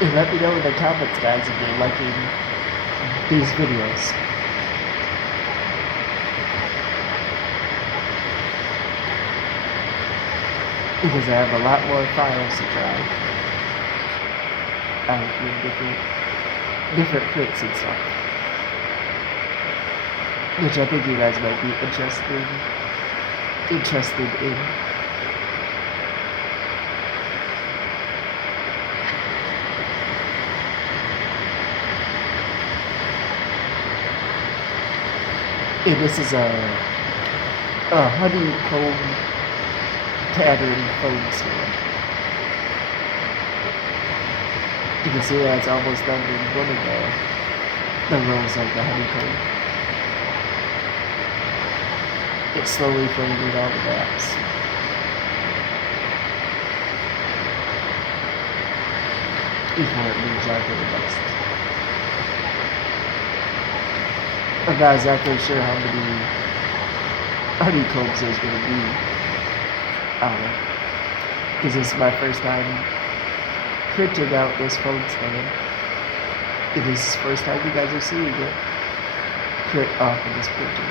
And let me know in the comments, guys, if you're liking these videos. Because I have a lot more files to try. With different prints and stuff. Which I think you guys might be interested in. And this is a honeycomb pattern phone stand. You can see that it's almost done in one of the rows of the honeycomb. It's slowly filling in all the gaps. Before it moves on to the next. I'm not exactly sure how many honeycombs there's going to be. I don't know. Because this is my first time printing out this phone stand. It is the first time you guys are seeing it print off of this printer.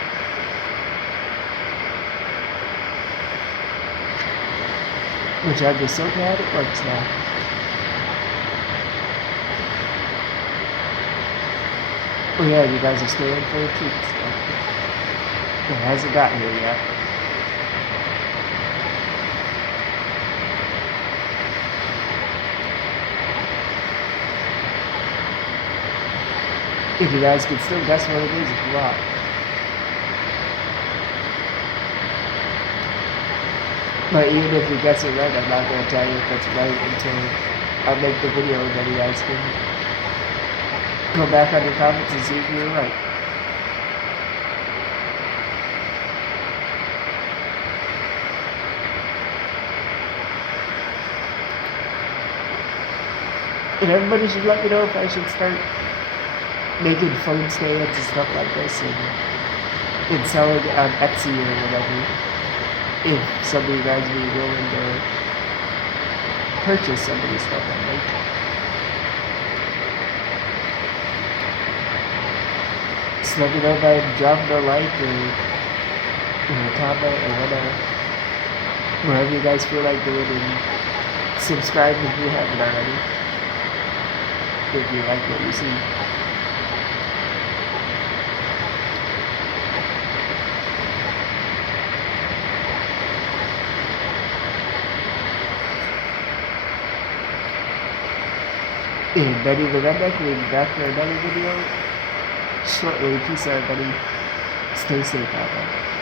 Which I'm just so glad it works now. Oh yeah, you guys are still in for a treat still. It hasn't got here yet. If you guys can still guess what it is if you want. But even if you guess it right, I'm not going to tell you if it's right until I make the video, and then you guys can go back on your comments and see if you were right. And everybody should let me know if I should start making phone stands and stuff like this and selling it on Etsy or whatever. If some of you guys would be willing to purchase some of this stuff I make. Just let me know by dropping a like or a comment or whatever. Wherever you guys feel like doing, and subscribe if you haven't already. If you like what you see. And Benny the Redneck will be back for another video shortly. Peace out, everybody. Stay safe out there.